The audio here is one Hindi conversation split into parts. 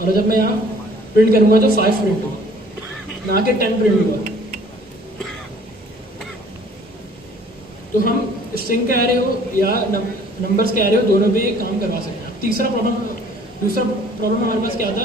और जब मैं यहाँ प्रिंट करूंगा तो 5 प्रिंट होगा, ना कि 10 प्रिंट होगा। तो हम स्ट्रिंग का एरे हो या नंबर्स का एरे हो, दोनों भी काम करवा सकते हैं। दूसरा प्रॉब्लम हमारे पास क्या था,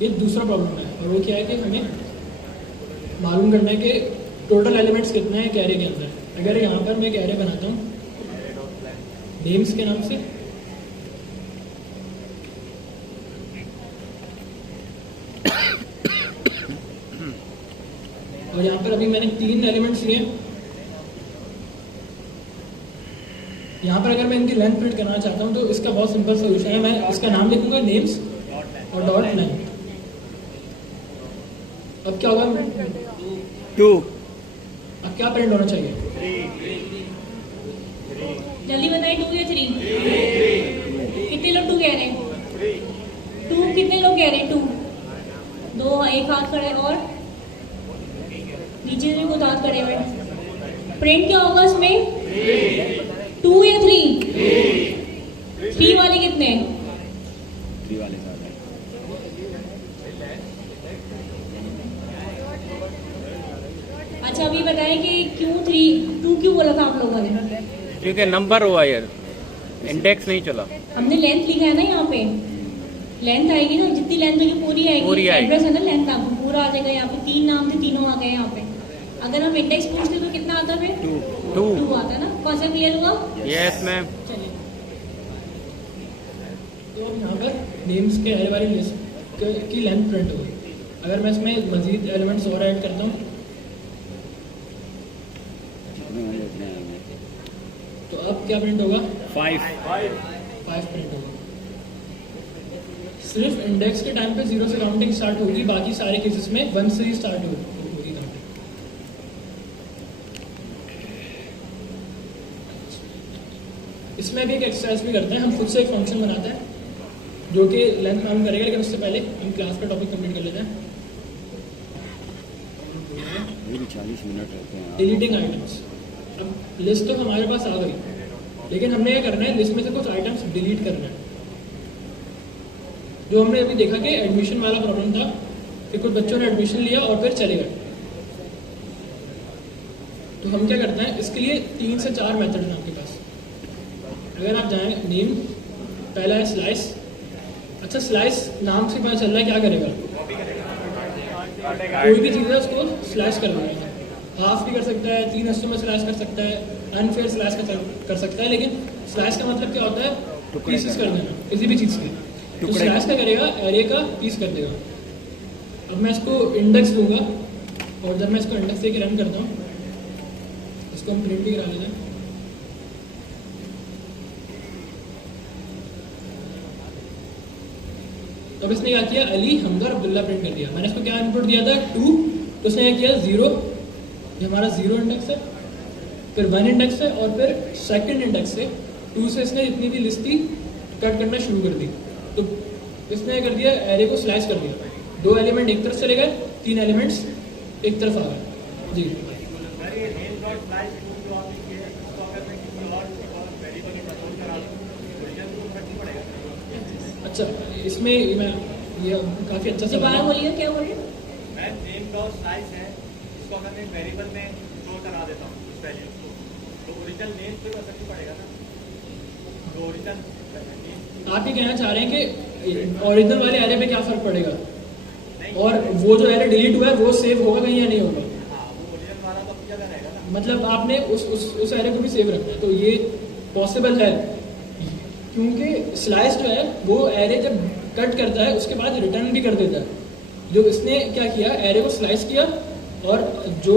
ये दूसरा प्रॉब्लम है, और वो क्या है कि हमें मालूम करना है कि टोटल एलिमेंट्स कितने हैं कैरे के अंदर। अगर यहाँ पर मैं कैरे बनाता हूँ नेम्स के नाम से, और यहाँ पर अभी मैंने 3 एलिमेंट्स लिए। यहाँ पर अगर मैं इनकी लेंथ प्रिंट करना चाहता हूँ तो इसका बहुत सिंपल सोल्यूशन है, मैं इसका नाम लिखूंगा नेम्स और डॉट लेंथ। अब क्या होगा, 2। अब क्या प्रिंट होना चाहिए, जल्दी बताइए, 2 या 3? कितने लोग 2 कह रहे हैं? 2 कितने लोग कह रहे हैं? 2 2 एक हाथ खड़े और नीचे भी कुछ हाथ खड़े हुए। प्रिंट क्या होगा इसमें, 2 या 3? 3 वाले कितने? 3 वाले ज्यादा है। अच्छा अभी बताएं कि क्यों 2 क्यों बोला था आप लोगों ने? क्योंकि नंबर हुआ यार, इंडेक्स नहीं चला। हमने लेंथ लिखा है ना, यहाँ पे लेंथ आएगी ना, जितनी लेंथ होगी पूरी आएगी। एड्रेस है ना, लेंथ आपको पूरा आ जाएगा। यहाँ पे 3 नाम थे, तीनों आ गए यहाँ पे। अगर हम इंडेक्स पूछते तो कितना आता है? 2 आता ना। कौन सा क्लियर हुआ? Yes ma'am. चलिए, तो अब यहाँ पर नेम्स के एरे वाली लिस्ट की लेंथ प्रिंट होगी। अगर मैं इसमें मजीद एलिमेंट्स और ऐड करता हूँ तो अब क्या प्रिंट होगा, 5 प्रिंट होगा। सिर्फ इंडेक्स के टाइम पे 0 से काउंटिंग स्टार्ट होगी, बाकी सारे केसेस में 1 से ही स्टार्ट होगी काउंटिंग। इसमें भी एक एक्सरसाइज भी करते हैं, हम खुद से एक फंक्शन बनाते हैं जो कि लेंथ मालूम करेगा, लेकिन उससे पहले हम क्लास का टॉपिक कंप्लीट कर लेते हैं। 40 मिनट रहते हैं। Deleting items. अब लिस्ट तो हमारे पास आ गई, लेकिन हमने क्या करना है, लिस्ट में से कुछ आइटम्स डिलीट करना है। जो हमने अभी देखा कि एडमिशन वाला प्रॉब्लम था कि कुछ बच्चों ने एडमिशन लिया और फिर चले गए। तो हम क्या करते हैं, इसके लिए 3 से 4 मेथड हैं आपके पास। अगर आप जाएं, नेम, पहला है स्लाइस। अच्छा, स्लाइस नाम से पता चल रहा है क्या करेगा, कोई भी चीज़ है उसको स्लैश कर देगा। हाफ भी कर सकता है, 3 हिस्सों में स्लैश कर सकता है, अनफेयर स्लैश कर सकता है। लेकिन स्लैश का मतलब क्या होता है, पीसेस कर देना किसी भी चीज़ के। तो स्लैश का करेगा, एरे का पीस कर देगा। अब मैं इसको इंडेक्स दूंगा, और जब मैं इसको इंडेक्स देके रन करता हूँ, इसको हम प्रिंट भी करा लेते हैं। तो अब इसने क्या किया, अली, हमजा, अब्दुल्ला प्रिंट कर दिया। मैंने इसको क्या इनपुट दिया था, 2, तो उसने क्या किया, 0, ये हमारा 0 इंडेक्स है, फिर 1 इंडेक्स है, और फिर सेकंड इंडेक्स से 2 से इसने जितनी भी लिस्ट थी कट करना शुरू कर दी। तो इसने कर दिया, एरे को स्लैश कर दिया। 2 एलिमेंट एक तरफ चले गए, 3 एलिमेंट्स एक तरफ आ गए। जी, अच्छा, इसमें मैं ये काफ़ी अच्छा से दोबारा बोलिए, क्या बोलिए? मैं नेम का स्लाइस है, इसको अगर मैं वेरिएबल में स्टोर करा देता हूँ उस वैल्यू को, तो ओरिजिनल नेम पे असर नहीं पड़ेगा ना। तो ओरिजिनल आप ये कहना चाह रहे हैं कि ओरिजिनल वाले एरे पे क्या फर्क पड़ेगा, और वो जो एरे डिलीट हुआ है वो सेव होगा कहीं या नहीं होगा? हाँ, वो ओरिजिनल वाला तो अपनी जगह रहेगा ना। मतलब आपने उस एरे को भी सेव रखना है। तो ये पॉसिबल है, क्योंकि स्लाइस जो है वो एरे जब कट करता है उसके बाद रिटर्न भी कर देता है। जो इसने क्या किया, एरे को स्लाइस किया, और जो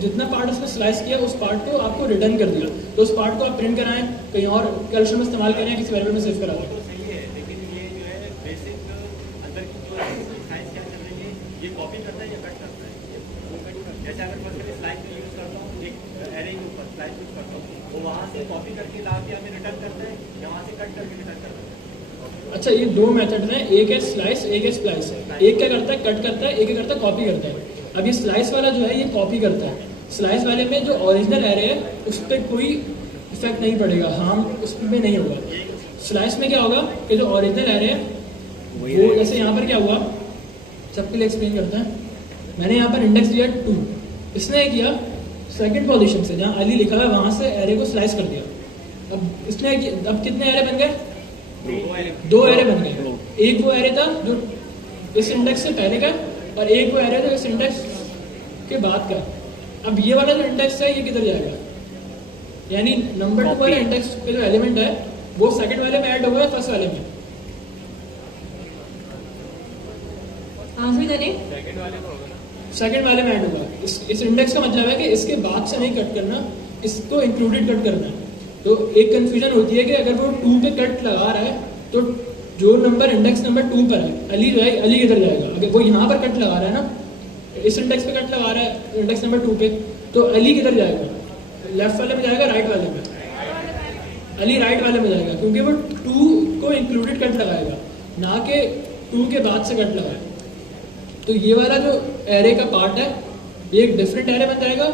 जितना पार्ट उसने स्लाइस किया उस पार्ट को आपको रिटर्न कर दिया। तो उस पार्ट को आप प्रिंट कराएं, कहीं और कैलकुलेशन में इस्तेमाल करें, किसी वेरिएबल में सेव करा दें। तो सही है, लेकिन ये जो है बेसिक अंदर की जो साइज क्या चल रही है, ये कॉपी करता है या कट करता है? वो कट करता है। जैसे अगर मैं स्लाइस में यूज़ करता हूँ, एक एरे के ऊपर स्लाइस यूज़ करता हूँ, वो वहाँ से कॉपी करके ला के हमें रिटर्न करता है, या वहाँ से कट करके रिटर्न करता है? अच्छा, ये दो मेथड हैं, एक है स्लाइस, एक है स्प्लाइस। एक क्या करता है, कट करता है, एक क्या करता है, कॉपी करता है। अब ये स्लाइस वाला जो है ये कॉपी करता है। स्लाइस वाले में जो ओरिजिनल एरे है उस पर कोई इफेक्ट नहीं पड़ेगा, हार्म उस पर नहीं होगा। स्लाइस में क्या होगा कि जो ओरिजिनल एरे है वो, जैसे यहाँ पर क्या हुआ, सबके लिए एक्सप्लेन करता है। मैंने यहाँ पर इंडेक्स दिया 2, इसने किया सेकंड पोजीशन से जहाँ अली लिखा है वहाँ से एरे को स्लाइस कर दिया। अब इसने अब कितने एरे बन गए, 2 एरे बन गए। एक वो एरे था जो इस इंडेक्स से पहले का, और एक वो एरे था इस इंडेक्स के बाद का। अब ये वाला जो इंडेक्स है ये किधर जाएगा, यानी नंबर 2 वाले इंडेक्स पे जो एलिमेंट है वो सेकंड वाले में ऐड होगा या फर्स्ट वाले में? आंसर करें। सेकंड वाले में ऐड होगा। इस इंडेक्स का मतलब है कि इसके बाद से नहीं कट करना, इसको इंक्लूडेड कट करना है। तो एक कंफ्यूजन होती है कि अगर वो 2 पे कट लगा रहा है तो जो नंबर इंडेक्स नंबर 2 पर है अली जो है, अली किधर जाएगा? अगर वो यहाँ पर कट लगा रहा है ना, इस इंडेक्स पे कट लगा रहा है इंडेक्स नंबर 2 पे, तो अली किधर जाएगा? लेफ्ट वाले में जाएगा, राइट वाले में? अली राइट वाले में जाएगा, क्योंकि वो 2 को इंक्लूडेड कट लगाएगा, ना कि 2 के बाद से कट लगाएगा। तो ये वाला जो एरे का पार्ट है ये एक डिफरेंट एरे बन जाएगा,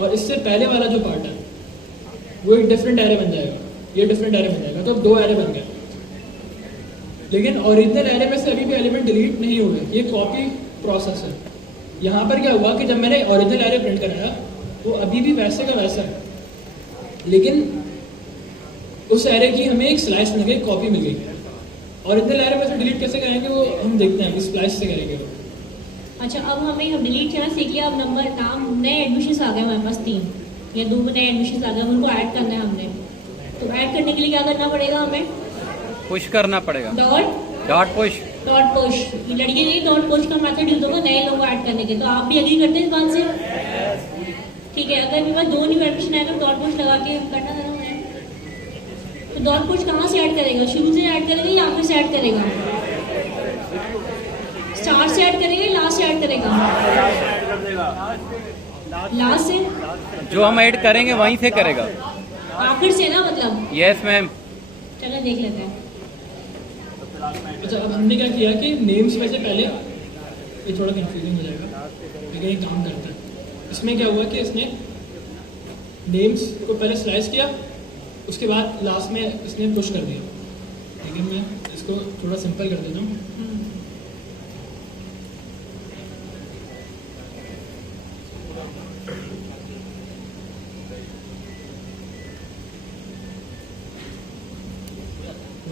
और इससे पहले वाला जो पार्ट है वो एक डिफरेंट एरे बन जाएगा, ये डिफरेंट एरे बन जाएगा। तो 2 एरे बन गए। लेकिन ओरिजिनल एरे में से अभी भी एलिमेंट डिलीट नहीं हुए, ये कॉपी प्रोसेस है। यहाँ पर क्या हुआ कि जब मैंने ओरिजिनल एरे प्रिंट कराया वो अभी भी वैसे का वैसा है, लेकिन उस एरे की हमें एक स्लाइस मिल गई, कॉपी मिल गई। ओरिजिनल एरे में से डिलीट कैसे करेंगे वो हम देखते हैं कि स्लाइस से करेंगे। अच्छा, अब हमें डिलीट करना सीखिए। अब नंबर नाम नए एडमिशन आ गए हमारे पास 3 या 2 नए एडमिशन आ गए, उनको ऐड करना है हमने। तो ऐड करने के लिए क्या करना पड़ेगा हमें? पुश करना पड़ेगा, डॉट पुश। ये लड़के के लिए डॉट पुश का मेथड यूज होगा नए लोगों को ऐड करने के। तो आप भी एग्री करते हैं इस बात से? ठीक है, अगर मेरे पास 2 न्यू एडमिशन आए तो डॉट पुश लगा के करना था ना। तो डॉट पुश कहाँ से ऐड करेगा? शुरू से ऐड करेगा या आखिर से ऐड करेगा? स्टार्ट से ऐड करेगा या लास्ट से ऐड करेगा? लास्ट से। जो हम ऐड करेंगे वहीं से करेगा, आखिर से ना, मतलब? Yes ma'am. चलो देख लेते हैं। अच्छा, अब हमने क्या किया कि नेम्स में से पहले, ये थोड़ा कंफ्यूजिंग हो जाएगा लेकिन एक काम करता है। इसमें क्या हुआ कि इसने नेम्स को पहले स्लाइस किया, उसके बाद लास्ट में इसने पुश कर दिया। लेकिन मैं इसको थोड़ा सिंपल कर देता हूँ।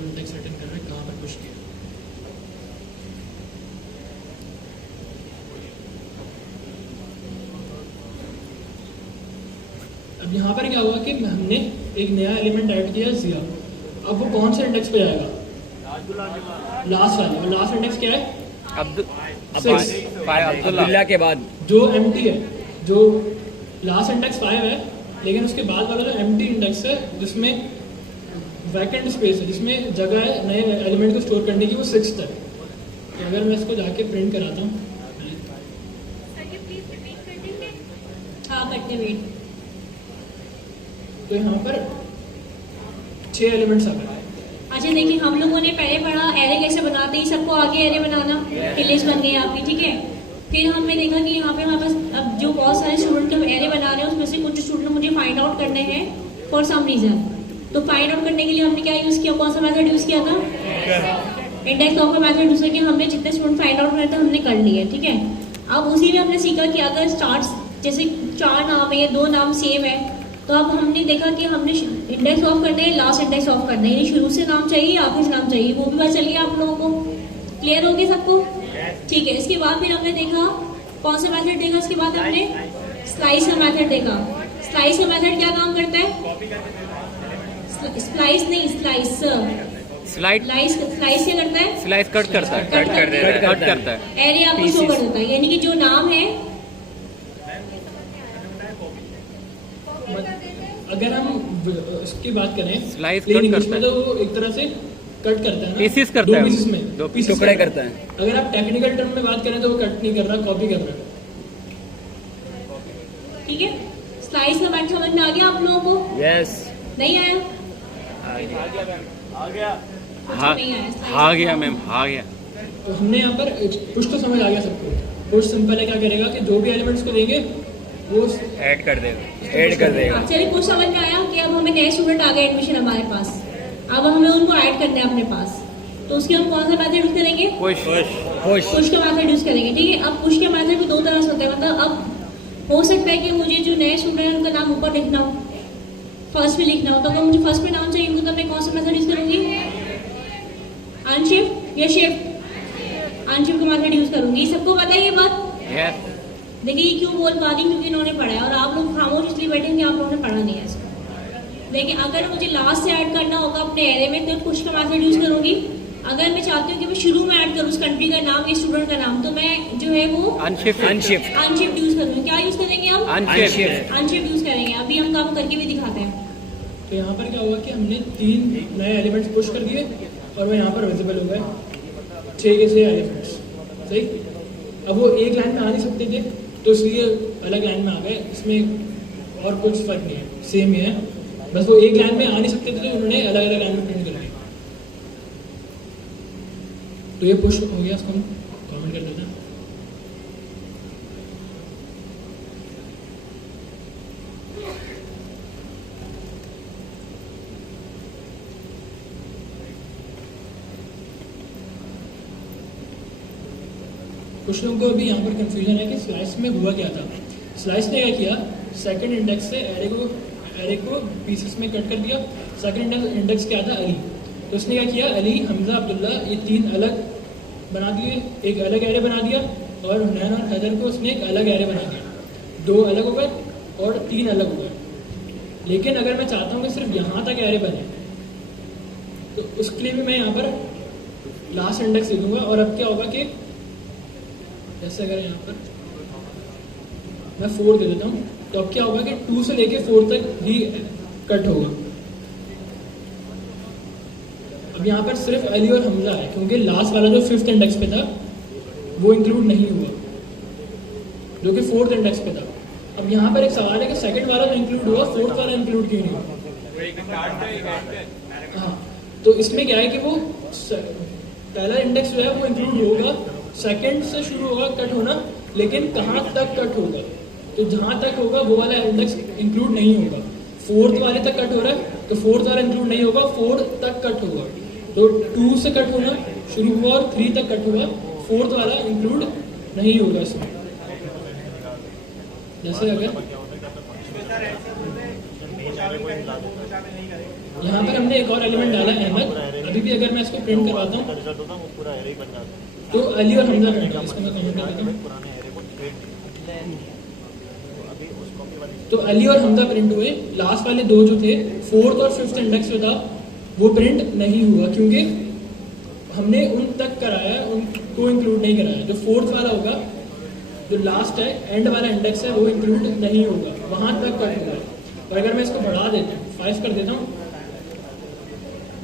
इंडेक्स रिटर्न कर रहा है, कहाँ पर पुश किया। अब यहाँ पर क्या हुआ कि हमने एक नया एलिमेंट ऐड किया ज़िया। अब वो कौन से इंडेक्स पे जाएगा? लास्ट वाले। और लास्ट इंडेक्स क्या है? अब्दुल्ला के बाद जो एम्प्टी है, जो लास्ट इंडेक्स 5 है, लेकिन उसके बाद वाला जो एम्प्टी इंडेक्स है जिसमें वैकेंट स्पेस है, जिसमें जगह है नए एलिमेंट को स्टोर करने की, वो 6th है। तो अगर मैं इसको जाके प्रिंट कराता हूँ, हाँ करते वेट। तो यहाँ पर 6 एलिमेंट्स आ गए। अच्छा देखिए, हम लोगों ने पहले पढ़ा एरे कैसे बनाते हैं, सबको आगे एरे बनाना, लिस्ट बन गई आपकी, ठीक है। फिर हमने देखा कि यहाँ पे हमारे पास अब जो बहुत सारे स्टूडेंट हम एरे बना रहे हैं उसमें से कुछ स्टूडेंट मुझे फाइंड आउट करने हैं फॉर सम रीजन। तो फाइंड आउट करने के लिए हमने क्या यूज़ किया, कौन सा मेथड यूज़ किया था? इंडेक्स ऑफ का मेथड यूज़ करके हमने जितने स्टूडेंट फाइंड आउट करे थे हमने कर लिए, ठीक है। अब उसी में हमने सीखा कि अगर स्टार्ट जैसे 4 नाम है या 2 नाम सेम है, तो अब हमने देखा कि हमने इंडेक्स ऑफ करना है, लास्ट इंडेक्स ऑफ करना है, यानी शुरू से नाम चाहिए या आखिर से नाम चाहिए, वो भी पता चल गया आप लोगों को। क्लियर हो गया सबको? ठीक है। इसके बाद फिर हमने देखा कौन सा मेथड देखा, इसके बाद हमने स्लाइस का मेथड देखा। स्लाइस का मेथड क्या काम करता है? स्लाइस नहीं, स्लाइस क्या करता है? स्लाइस कट करता है, कट करता है, एरे आपको शो कर देता है, यानी कि जो नाम है, अगर हम इसकी बात करें स्लाइस प्लेन कट इंग्लिश करता में, तो वो एक तरह से कट करता है ना, पीसेस करता है, 2 पीसेस में, 2 पीसेस टुकड़े करता है। अगर आप टेक्निकल टर्म में बात करें तो वो कट नहीं कर रहा, कॉपी कर रहा है। ठीक है। स्लाइस का मैथड समझ में आ गया आप लोगों को? यस। नहीं आया? आ गया। कुछ हाँ नहीं आया slice हाँ में गया था। मैम, हाँ गया। तो हमने यहाँ पर पुश तो समझ आ गया सबको। पुश सिंपल है, क्या करेगा कि जो भी एलिमेंट्स को देंगे वो ऐड कर देगा, ऐड कर देगा। चलिए कुछ समझ में आया कि अब हमें नए स्टूडेंट आ गए एडमिशन हमारे पास, अब हमें उनको ऐड करना है अपने पास, तो उसके हम कौन सा मैथड यूज करेंगे? पुश पुश पुश का मैथड यूज करेंगे, ठीक है। अब पुश के मैथड भी दो तरह से होता है, मतलब अब हो सकता है कि मुझे जो नए स्टूडेंट है उनका नाम ऊपर लिखना हो, फर्स्ट में लिखना हो, तो अगर मुझे फर्स्ट में नाम चाहिए तो मैं कौन सा मैथड यूज करूंगी? अनशिफ्ट या शिफ्ट? अनशिफ्ट का मैथड यूज करूंगी। सबको पता है ये बात? यस। देखिए ये क्यों बोल पा रही हूँ, क्योंकि इन्होंने पढ़ा है और आप लोग खामोश इसलिए बैठे हैं कि आप लोगों ने पढ़ा नहीं है इसको। देखिए अगर मुझे लास्ट से ऐड करना होगा अपने एरे में तो पुश का मैथड यूज करूंगी। अगर मैं चाहती हूँ कि मैं शुरू में ऐड करूँ उस कंट्री का नाम या स्टूडेंट का नाम, तो मैं जो है वो अनशिफ्ट अनशिफ्ट यूज करूंगी। क्या यूज करेंगे हम? अनशिफ्ट। अनशिफ्ट यूज करेंगे। अभी हम काम करके भी दिखाते हैं। तो यहाँ पर क्या हुआ कि हमने 3 नए एलिमेंट्स पुश कर दिए और वो यहाँ पर विजिबल हो गए, 6 के 6 एलिमेंट्स। सही। अब वो एक लाइन में आ नहीं सकते थे तो इसलिए अलग लाइन में आ गए, इसमें और कुछ फर्क नहीं है, सेम ही है, बस वो एक लाइन में आ नहीं सकते थे तो उन्होंने अलग अलग लाइन में प्रिंट कर दिया। तो ये पुश हो गया, इसको हम कमेंट कर देते हैं। कुछ लोगों को अभी यहाँ पर कंफ्यूजन है कि स्लाइस में हुआ क्या था। स्लाइस ने क्या किया, सेकंड इंडेक्स से एरे को पीसेस में कट कर दिया। सेकंड इंडेक्स क्या था? अली। तो उसने क्या किया, अली, हमजा, अब्दुल्ला, ये 3 अलग बना दिए, एक अलग एरे बना दिया, और हुनैन और हैदर को उसने एक अलग एरे बना दिया। 2 अलग हो गए और 3 अलग हो गए। लेकिन अगर मैं चाहता हूँ कि सिर्फ यहाँ तक एरे बने तो उसके लिए भी मैं यहाँ पर लास्ट इंडेक्स दे दूंगा। और अब क्या होगा कि जैसे अगर यहाँ पर मैं 4 दे देता हूँ तो अब क्या होगा कि 2 से लेके 4 तक ही कट होगा। अब यहाँ पर सिर्फ अली और हमजा है क्योंकि लास्ट वाला जो 5th इंडेक्स पे था वो इंक्लूड नहीं हुआ, जो कि 4th इंडेक्स पे था। अब यहाँ पर एक सवाल है कि सेकंड वाला जो इंक्लूड हुआ, 4th वाला इंक्लूड क्यों नहीं हुआ? हाँ, तो इसमें क्या है कि वो पहला इंडेक्स जो है वो इंक्लूड होगा, सेकंड से शुरू होगा कट होना, लेकिन कहाँ तक कट होगा? तो जहाँ तक होगा वो वाला इंडेक्स इंक्लूड नहीं होगा। 4th वाले तक कट हो रहा है तो 4th वाला इंक्लूड नहीं होगा, 4 तक कट होगा। तो 2 से कट होना शुरू हुआ और 3 तक कट हुआ, 4th वाला इंक्लूड नहीं होगा इसमें। जैसे अगर यहाँ पर हमने एक और एलिमेंट डाला है अहमद, अभी भी अगर मैं इसको प्रिंट करवाता हूँ तो अली और हमजा प्रिंट होगा। इसको मैं कमेंट कर देता हूँ। तो अली और हमजा प्रिंट हुए, लास्ट वाले 2 जो थे 4th और 5th इंडेक्स जो था वो प्रिंट नहीं हुआ क्योंकि हमने उन तक कराया, उनको इंक्लूड नहीं कराया। जो 4th वाला होगा, जो लास्ट है, एंड वाला इंडेक्स है, वो इंक्लूड नहीं होगा, वहां तक कट होगा। और अगर मैं इसको बढ़ा देता हूँ, 5 कर देता हूँ,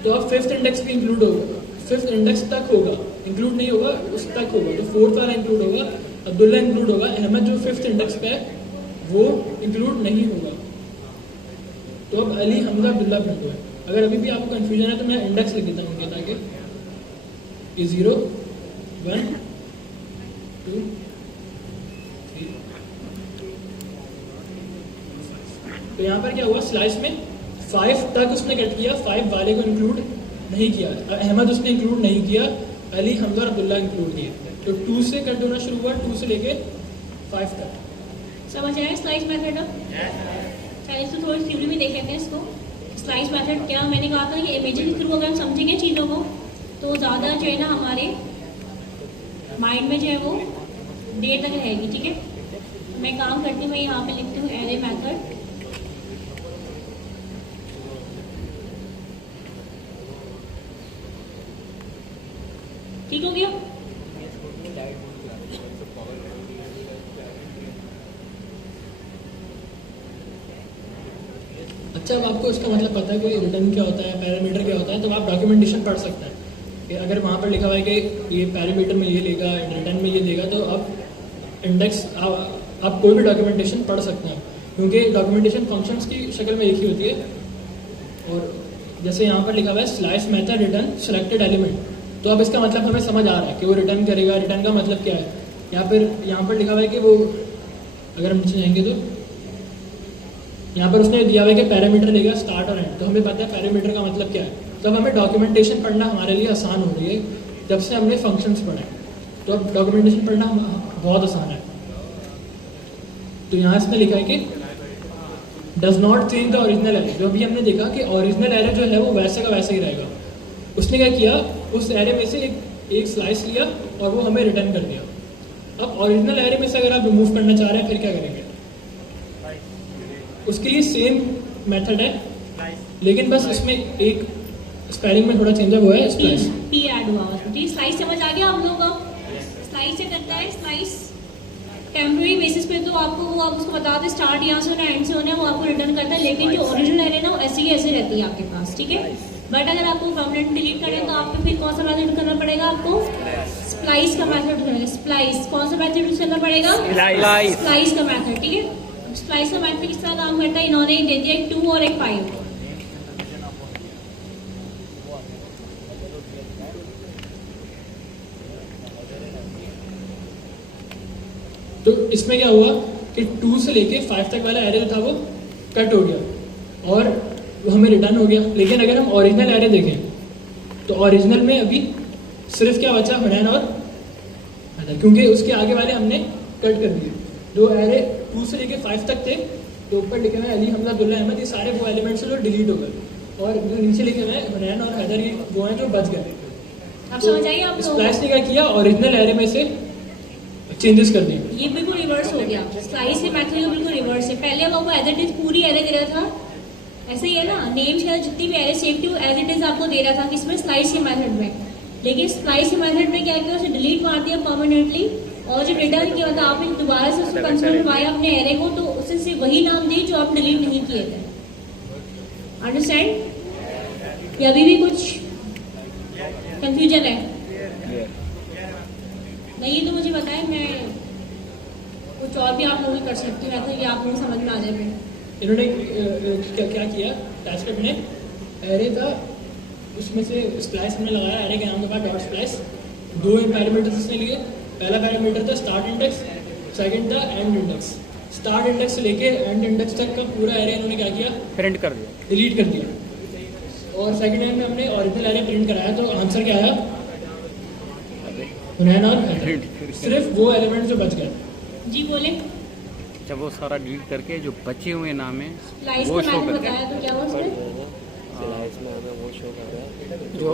तो अब 5th इंडेक्स भी इंक्लूड होगा, 5th इंडेक्स तक होगा, इंक्लूड नहीं होगा, उस तक होगा। तो 4th वाला इंक्लूड होगा, अब्दुल्ला इंक्लूड होगा, अहमद जो 5th इंडेक्स पे है वो इंक्लूड नहीं होगा। तो अब अली, हमजा, अब्दुल्ला प्रिंट हुआ। अगर अभी भी आपको कंफ्यूजन है तो मैं इंडेक्स लिख देता हूँ ताकि ये 0 1 2 3। तो यहाँ पर क्या हुआ, स्लाइस में 5 तक उसने कट किया, 5 वाले को इंक्लूड नहीं किया, अहमद उसने इंक्लूड नहीं किया, अली, हमजा और अब्दुल्ला इंक्लूड किए। तो 2 से कट होना शुरू हुआ, 2 से लेके 5 तक। समझ आया स्लाइस मेथड? अब चलिए इसको थोड़ी थ्योरी में देख लेते हैं इसको। स्लाइस मेथड क्या, मैंने कहा था कि इमेजेस के थ्रू अगर हम समझेंगे चीज़ों को तो ज़्यादा जो है ना हमारे माइंड में जो है वो देर तक रहेगी। ठीक है, मैं काम करती हूँ, मैं यहाँ पे लिखती हूँ एरे मेथड। ठीक हो गया? अच्छा, अब आपको इसका मतलब पता है कि रिटर्न क्या होता है, पैरामीटर क्या होता है, तो आप डॉक्यूमेंटेशन पढ़ सकते हैं कि अगर वहाँ पर लिखा हुआ है कि ये पैरामीटर में ये लेगा, रिटर्न में ये देगा, तो आप इंडेक्स आप कोई भी डॉक्यूमेंटेशन पढ़ सकते हैं क्योंकि डॉक्यूमेंटेशन फंक्शंस की शक्ल में एक ही होती है। और जैसे यहाँ पर लिखा हुआ है slice method return selected element, तो अब इसका मतलब हमें समझ आ रहा है कि वो रिटर्न करेगा। रिटर्न का मतलब क्या है, यहाँ पर लिखा हुआ है कि वो, अगर हम नीचे जाएंगे तो यहाँ पर उसने दिया हुआ है कि पैरामीटर लेगा स्टार्ट और एंड, तो हमें पता है पैरामीटर का मतलब क्या है। तो अब हमें डॉक्यूमेंटेशन पढ़ना हमारे लिए आसान हो रही है जब से हमने फंक्शंस पढ़े, तो अब डॉक्यूमेंटेशन पढ़ना बहुत आसान है। तो यहाँ इसमें लिखा है कि does not change the original array, जो अभी हमने देखा कि ओरिजिनल एरे जो है वो वैसे का वैसे ही रहेगा। उसने क्या किया, उस एरे में से एक स्लाइस लिया और वो हमें रिटर्न कर दिया। अब ओरिजिनल एरे में से अगर आप रिमूव करना चाह रहे हैं फिर क्या करेंगे, उसके लिए सेम मेथड है, लेकिन बस इसमें एक स्पेलिंग में थोड़ा चेंज है, वो है स्लाइस। पी ऐड हुआ उसमें। तो ये स्लाइस समझ आ गया आप लोगों को? स्लाइस से करता है, स्लाइस टेम्पररी बेसिस पे, तो आपको वो आप उसको बता दें स्टार्ट यहाँ से होना है, एंड से होना है, वो आपको रिटर्न करता है। लेकिन जो ओरिजिनल एरे ना वो ऐसे ही ऐसे रहती है आपके पास, ठीक है। बट अगर आपको परमानेंट डिलीट करें तो आपको फिर कौन सा मेथड करना पड़ेगा, आपको स्प्लाइस का मेथड करना। स्प्लाइस कौन सा मेथड यूज करना पड़ेगा, स्प्लाइस का मेथड, ठीक है। स्प्लाइस का मेथड किस तरह काम करता है, इन्होंने दे दिया एक 2 और एक 5। तो इसमें क्या हुआ कि 2 से लेके 5 तक वाला एरे जो था वो कट हो गया और हमें रिटर्न हो गया। लेकिन अगर हम ओरिजिनल एरे देखें तो ओरिजिनल में अभी सिर्फ क्या बचा, हुनैन और हैदर, क्योंकि उसके आगे वाले हमने कट कर दिए। जो एरे 2 से लेके 5 तक थे, तो ऊपर लिखे हुए अली, हमजा, अब्दुल्ला, अहमद, ये सारे वो एलिमेंट्स जो डिलीट हो गए, और जो नीचे लिखे हुए हुनैन और हैदर, ये वो हैं जो बच गए। आप समझ आइए आप लोगों स्प्लैश ने क्या किया, ओरिजिनल एरे में से चेंजेस कर दिए। ये बिल्कुल रिवर्स हो गया, स्लाइस के मेथड का बिल्कुल रिवर्स है। पहले वो आपको एज इट इज पूरी एरे दे रहा था, ऐसे ही है ना, नेम्स के जितनी भी एरे सेव थी वो एज इट इज आपको दे रहा था किसमें, स्लाइस के मेथड में। लेकिन स्लाइस के मेथड में क्या किया, उसे डिलीट मार दिया परमानेंटली, और जब रिटर्न किया था आपने दोबारा से उसको कंसिडर करवाया अपने एरे को, तो उसे सिर्फ वही नाम दिए जो आप डिलीट नहीं किए थे। अंडरस्टैंड? या अभी भी कुछ कंफ्यूजन है? नहीं तो मुझे बताएं, मैं कुछ और भी आप लोग कर सकती हूँ, ऐसा ये आप लोगों को समझ में आ जाए। फिर इन्होंने क्या किया, टास्क ने एरे था, उसमें से स्प्लाइस हमने लगाया, एरे के नाम के बाद डॉट स्प्लाइस। 2 पैरामीटर्स इसने लिए, पहला पैरामीटर था स्टार्ट इंडेक्स, सेकंड था एंड इंडेक्स। स्टार्ट इंडेक्स से लेके एंड इंडेक्स तक का पूरा एरे इन्होंने क्या किया, प्रिंट कर दिया, डिलीट कर दिया। और सेकंड एंड में हमने ओरिजिनल एरे प्रिंट कराया, तो आंसर क्या आया, हुनैन और हैदर, सिर्फ वो एलिमेंट जो बच गए। जी बोले, जब वो सारा डिलीट करके जो बचे हुए नाम है स्लाइस वो का शो मैंने करके, बताया तो क्या हुआ उसमें, स्लाइस में हमें वो शो कर रहा है जो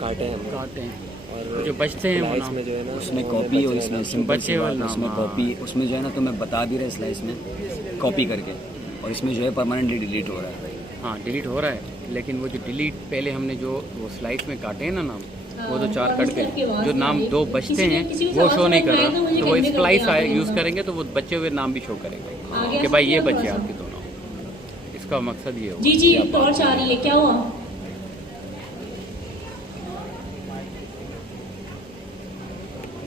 काटे हैं काटे हैं और जो बचते हैं वो स्लाइस नाम में जो है ना उसमें कॉपी और इसमें सिंपल बचे सी हुए बात है, नाम, उसमें हाँ। कॉपी, उसमें जो है ना तो मैं बता भी रहा है स्लाइस में कॉपी करके, और इसमें जो है परमानेंटली डिलीट हो रहा है। हाँ डिलीट हो रहा है, लेकिन वो जो डिलीट पहले हमने जो वो स्लाइस में काटे हैं ना नाम, वो तो 4 कट के जो नाम 2 बचते हैं वो शो नहीं कर रहा, तो वो स्प्लाइस यूज करेंगे तो वो बचे हुए नाम भी शो करेंगे कि भाई ये बचे आपके दोनों। इसका मकसद ये हो। जी जी टॉर्च आ रही है, क्या हुआ?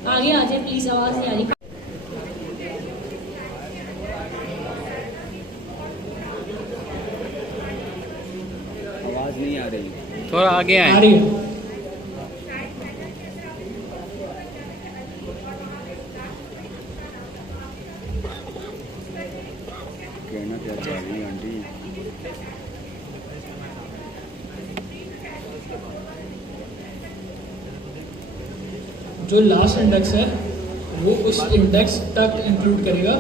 आगे आ जाए प्लीज, आवाज नहीं आ रही। आवाज़ नहीं आ रही, थोड़ा आगे आ आए। रही है। कहना क्या चाह रही है आंटी? जो लास्ट इंडेक्स है वो उस इंडेक्स तक इंक्लूड करेगा,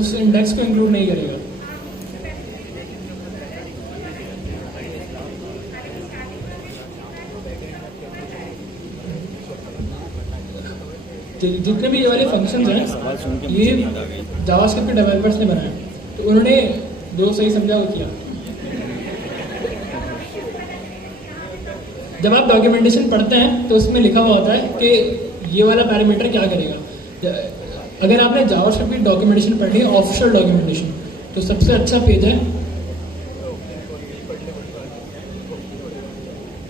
उस इंडेक्स को इंक्लूड नहीं करेगा। जितने भी ये वाले फंक्शंस हैं ये जावास्क्रिप्ट के डेवलपर्स ने बनाए, तो उन्होंने जो सही समझा वो किया। जब आप डॉक्यूमेंटेशन पढ़ते हैं तो उसमें लिखा हुआ होता है कि ये वाला पैरामीटर क्या करेगा। अगर आपने जावास्क्रिप्ट की डॉक्यूमेंटेशन पढ़नी है, ऑफिशियल डॉक्यूमेंटेशन, तो सबसे अच्छा पेज है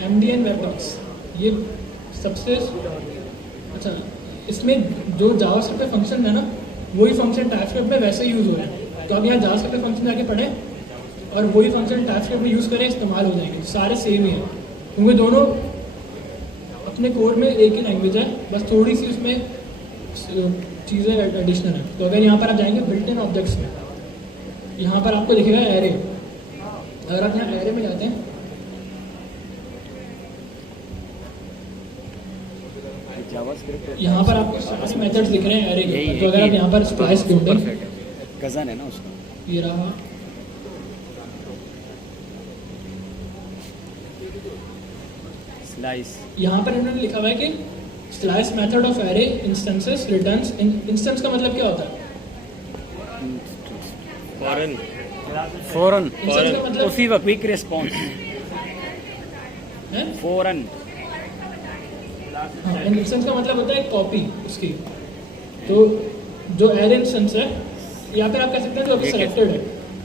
MDN वेबडॉक्स। ये सबसे अच्छा, इसमें जो जावास्क्रिप्ट के फंक्शन है ना, वही फंक्शन टाइपस्क्रिप्ट में वैसे यूज हो रहे हैं। तो आप यहाँ जावास्क्रिप्ट के फंक्शन जाके पढ़ें और वही फंक्शन टाइपस्क्रिप्ट में यूज़ करें इस्तेमाल हो जाएंगे, सारे सेम ही हैं क्योंकि दोनों अपने कोड में एक ही लैंग्वेज है, बस थोड़ी सी उसमें चीज़ें एडिशनल है। तो अगर यहाँ पर आप जाएंगे बिल्ट इन ऑब्जेक्ट्स में, यहाँ पर आपको दिखेगा एरे। अगर आप यहाँ एरे में जाते हैं, यहाँ पर आपको सारे मेथड्स दिख रहे हैं एरे के ऊपर। तो अगर आप यहाँ पर स्प्लाइस ढूंढें, कज़न है ना उसका, ये रहा, स्लाइस। यहाँ पर इन्होंने लिखा हुआ है कि slice method of array instances returns. Instance का मतलब क्या होता है? फौरन इंस्टेंस का मतलब उसी वक्त क्विक रिस्पॉन्स, है? फौरन। हाँ, इंस्टेंस का मतलब होता है कॉपी उसकी। तो जो एरे इंस्टेंस है, या फिर आप कह सकते हैं जो अभी सिलेक्टेड है,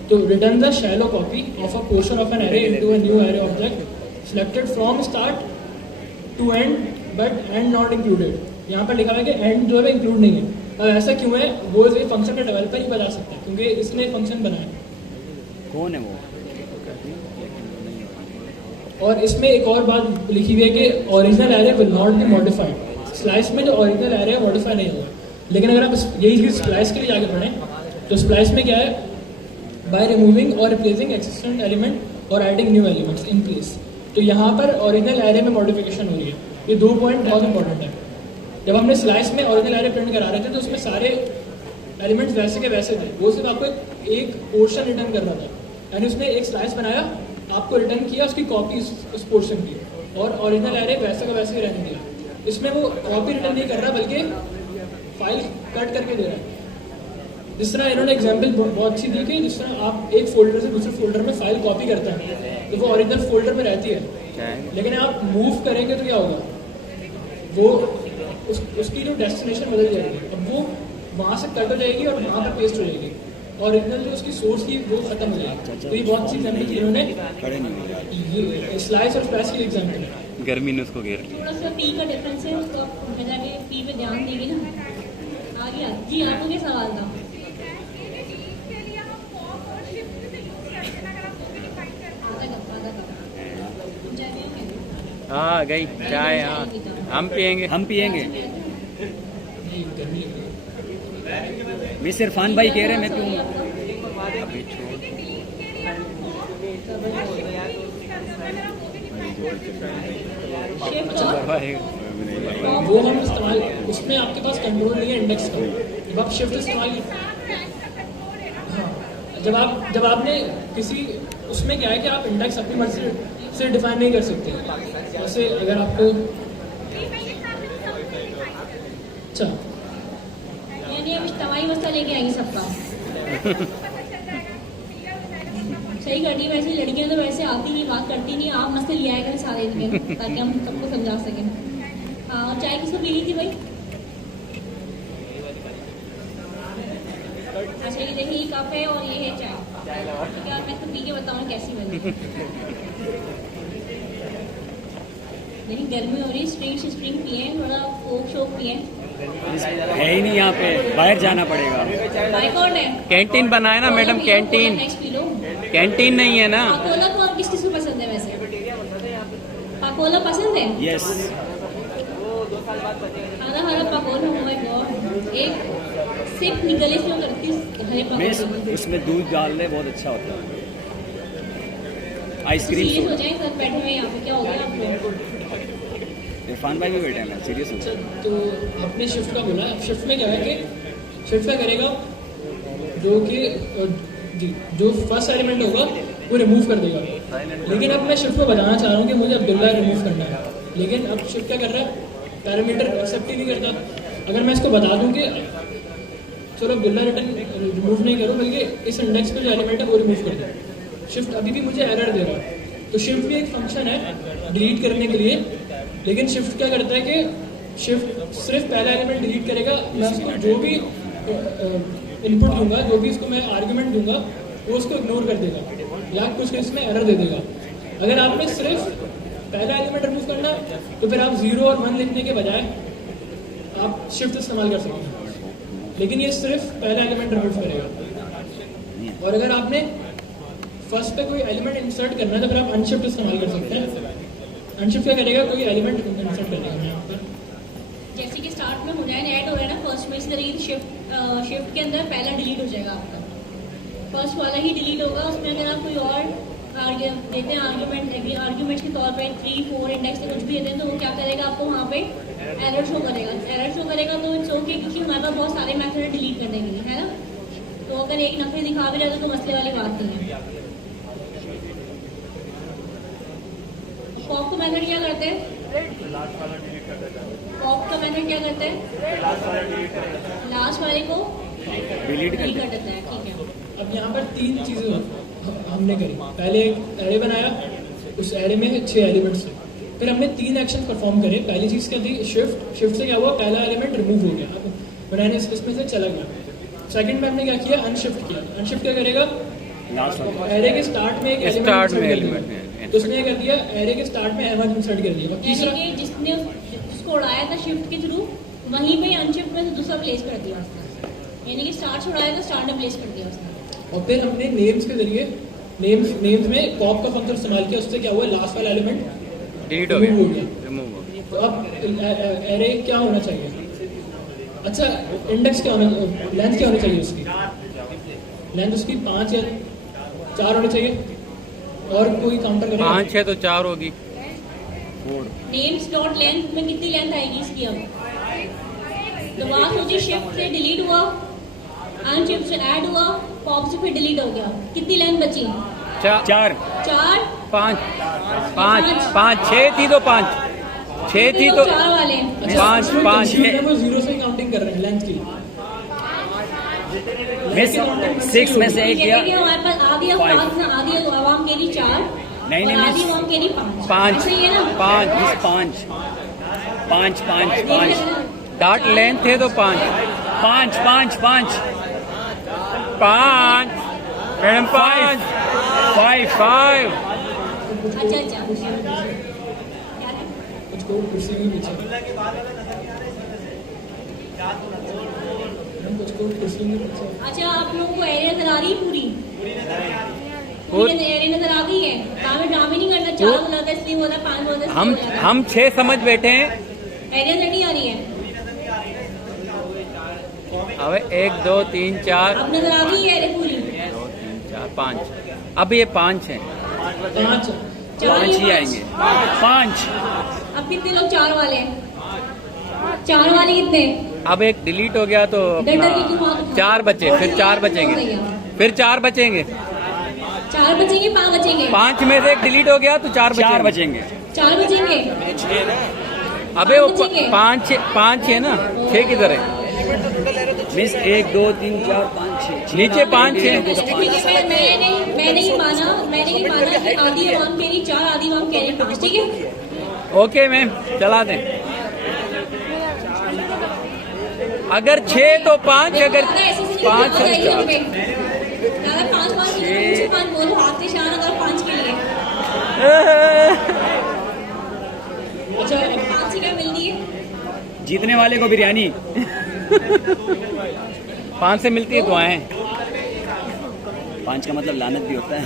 तो return the shallow copy of a portion of an array into a new array object selected from start to end but end not included. यहाँ पर लिखा हुआ है कि एंड जो है इंक्लूड नहीं है। अब ऐसा क्यों है? वो इस फंक्शन का डेवलपर ही बता सकता है क्योंकि इसने फंक्शन बनाया। कौन है वो? और इसमें एक और बात लिखी हुई है कि original array will not be modified. Slice में जो ओरिजिनल एरे है मॉडिफाई नहीं होगा। लेकिन अगर आप यही चीज़ स्प्लाइस के लिए जाके पढ़ें तो स्प्लाइस में क्या है? बाय रिमूविंग और रिप्लेसिंग एक्सिस्टेंट एलिमेंट और adding new elements in place. तो यहाँ पर ओरिजिनल एरे में मॉडिफिकेशन हो रही है। ये 2 पॉइंट बहुत इंपॉर्टेंट है। जब हमने स्लाइस में ओरिजिनल एरे प्रिंट करा रहे थे तो उसमें सारे एलिमेंट्स वैसे के वैसे थे, वो सिर्फ आपको एक पोर्शन रिटर्न कर रहा था। यानी उसने एक स्लाइस बनाया, आपको रिटर्न किया उसकी कॉपी उस पोर्शन की, और ओरिजिनल एरे वैसे का वैसे ही रहने दिया। इसमें वो कॉपी रिटर्न नहीं कर रहा बल्कि फाइल कट करके दे रहा है। जिस तरह इन्होंने एग्जाम्पल बहुत अच्छी दी कि जिस तरह आप एक फोल्डर से दूसरे फोल्डर में फाइल कॉपी करते हैं तो वो ओरिजिनल फोल्डर में रहती है, लेकिन आप मूव करेंगे तो क्या होगा? वो उसकी जो डेस्टिनेशन बदल जाएगी। अब वो वहाँ से कट हो जाएगी और वहाँ पर पेस्ट हो जाएगी। ओरिजिनल जो उसकी सोर्स की वो खत्म हो जाएगी। तो ये बहुत अच्छी एग्जाम्पल इन्होंने, ये स्लाइस और स्प्लाइस की एग्जाम्पल है। गर्मी ने उसको घेर लिया। थोड़ा सा पी का डिफरेंस है, उसको बजा के पी पे ध्यान देंगे ना। आ गया जी, आपको क्या सवाल था? हाँ गई चाय, हाँ हम पियेंगे। ये गर्मी लग रही है। मिस्टर इरफान भाई कह रहे हैं मैं पीऊँगा। अभी छोड़। वो हम इस्तेमाल, उसमें आपके पास कंट्रोल नहीं है इंडेक्स का। जब आप शिफ्ट इस्तेमाल, हाँ, जब आपने किसी, उसमें क्या है कि आप इंडेक्स अपनी मर्जी से डिफाइन नहीं कर सकते। जैसे अगर आपको, अच्छा यानी अब तवाई मसला लेके आएंगे सबका। सही कर दी। वैसे लड़कियां तो वैसे आती नहीं, बात करती नहीं, आप मसले ले आए करें सारे इनके, ताकि हम सबको समझा सकें। हाँ, और चाय किसको पी ली थी भाई? अच्छा, ये देखिए, ये कप है और ये है चाय। ठीक है, और मैं इसको पी के बताऊँ कैसी बनी। लेकिन गर्मी हो रही है, स्प्रिंग पिए, थोड़ा कोक शोक पिए। है ही नहीं यहाँ पे, बाहर जाना पड़ेगा। भाई कौन है? कैंटीन बनाए ना madam, canteen. Next P low. Canteen नहीं है ना। पाकोला तो आप किस को पसंद है वैसे? पाकोला पसंद है? यस। हरा हरा पकोड़ा, oh my God। एक सिप निकले से करती हरे पकोड़े। उसमें दूध डाल दे, बहुत अच्छा होता है। आइसक्रीम सीरियस हो जाए, सब बैठे हुए यहाँ पे, क्या हो गया आपको? इरफान भाई भी बैठे हैं, मैं सीरियस हूँ। तो अपने शिफ्ट का बोला। अब शिफ्ट में क्या है कि शिफ्ट क्या करेगा, जो कि जी जो फर्स्ट एलिमेंट होगा वो रिमूव कर देगा। लेकिन अब मैं शिफ्ट में बताना चाह रहा हूँ कि मुझे अब्दुल्ला रिमूव करना है, लेकिन अब शिफ्ट क्या कर रहा है? पैरामीटर एक्सेप्ट ही नहीं करता। अगर मैं इसको बता दूँ कि चलो अब्दुल्ला रिमूव नहीं करो, बल्कि इस इंडेक्स पे जो एलिमेंट है वो रिमूव कर दो, शिफ्ट अभी भी मुझे एरर दे रहा है। तो शिफ्ट भी एक फंक्शन है डिलीट करने के लिए, लेकिन शिफ्ट क्या करता है कि शिफ्ट सिर्फ पहला एलिमेंट डिलीट करेगा। मैं उसको जो भी इनपुट दूंगा, जो भी उसको मैं आर्गुमेंट दूंगा, वो उसको इग्नोर कर देगा या कुछ इसमें एरर दे देगा। अगर आपने सिर्फ पहला एलिमेंट रिमूव करना तो फिर आप 0 और 1 लिखने के बजाय आप शिफ्ट इस्तेमाल कर सकते हैं, लेकिन ये सिर्फ पहला एलिमेंट रिमूव करेगा। और अगर आपने फर्स्ट पे कोई एलिमेंट इंसर्ट करना है तो फिर आप अनशिफ्ट इस्तेमाल कर सकते हैं। अनशिफ्ट क्या करेगा, कोई एलिमेंट इंसर्ट कर देगा यहाँ पर। जैसे कि स्टार्ट में हो जाए ऐड हो रहा है ना फर्स्ट में, इस तरीके से शिफ्ट के अंदर पहला डिलीट हो जाएगा आपका, फर्स्ट वाला ही डिलीट होगा। उसमें अगर आप कोई और देते हैं आर्ग्यूमेंट्स के तौर पे 3, 4 इंडेक्स से कुछ भी देते हैं तो वो क्या करेगा, आपको वहाँ पे एरर शो करेगा। एरर शो करेगा तो इट्स ओके, क्योंकि हमारे पास बहुत सारे मेथड है डिलीट करने के लिए, है ना। तो अगर एक नखरे दिखा भी रहे तो मसले वाली बात नहीं है। पॉप का मेथड क्या करते हैं, पॉप का मेथड क्या करते हैं, लास्ट वाले को डिलीट कर देता है। ठीक है, अब यहाँ पर 3 चीज़ें हमने करी। पहले एक एरे बनाया, उस एरे में 6 एलिमेंट्स थे, फिर हमने 3 एक्शन परफॉर्म करे। पहली चीज़ क्या थी, शिफ्ट से क्या हुआ, पहला एलिमेंट रिमूव हो गया, अब बनाने इसमें से चला गया। सेकंड में हमने क्या किया, अनशिफ्ट किया। अनशिफ्ट क्या करेगा, एरे के स्टार्ट में एक एलिमेंट तो उसने कर दिया, एरे के स्टार्ट में अहमद इंसर्ट कर दिया। तीसरा यानी कि जिसने उसको उड़ाया था शिफ्ट के थ्रू, वहीं पे अनशिफ्ट में से दूसरा प्लेस कर दिया उसने, यानी कि स्टार्ट से उड़ाया था स्टार्ट में प्लेस कर दिया उसने। और फिर हमने नेम्स के जरिए नेम्स में पॉप का फंक्शन इस्तेमाल किया, उससे क्या हुआ, लास्ट वाला एलिमेंट डिलीट हो गया, रिमूव हो गया। तो अब एरे क्या होना चाहिए, अच्छा इंडेक्स क्या होना, लेंथ क्या होनी चाहिए उसकी, लेंथ उसकी 5 या 4 होनी चाहिए। और कोई काउंटर करेगा, 5 है तो 4 होगी। नेम्स डॉट लेंथ में कितनी लेंथ आएगी इसकी, अब तो बात सोचिए, शिफ्ट से डिलीट हुआ, अनशिफ्ट से ऐड हुआ, पॉप से फिर डिलीट हो गया, कितनी लेंथ बची, 4 5 6 थी तो 5 6 थी तो 4 वाले। 5 वो 0 से काउंटिंग कर रहे हैं लेंथ की। 6 में से एक किया, हमारे पास आधी आवाम के लिए 4 नहीं, और आधी आवाम के लिए 5 सही है ना। 5 डॉट लेंथ है तो 5 मैडम 5 अच्छा कुछ कुर्सी में पीछे कुछ कुर्सी में पीछे। अच्छा, आप लोगों को एरिया नजर आ रही है, पूरी एरिया नजर आ गई है। काम नहीं करना, 4 बोला था इसलिए बोला, 5 बोला था, हम 6 समझ बैठे हैं। एरिया नहीं आ रही है, अब 1 2 3 4 अब नजर आ गई है एरिया पूरी। 2 3 4 5 अब ये 5 है, 5 ही आएंगे। 5 अब कितने लोग 4 वाले हैं, 4 वाले कितने, अब एक डिलीट हो गया तो अपना 4 बचे, फिर 4 बचेंगे, फिर 4 बचेंगे, 4 बचेंगे, 5 बचेंगे, 5 में से एक डिलीट हो गया तो 4 बचेंगे। 4 बचेंगे। अबे वो 5 है ना, 6 किधर है, मिस 1 2 3 4 5 6 नीचे 5 है। मैं नहीं माना कि आधी आवाम के लिए 4 आधी आवाम के लिए 5, ठीक है। ओके मैम, चला दें। अगर 6 तो 5, अगर 5 तो 4। 5 बोलो, हाथ से शान अगर 5 के लिए। अच्छा, 5 से क्या मिलती है, जीतने वाले को बिरयानी 5 से मिलती है दुआएं। 5 का मतलब लानत भी होता है।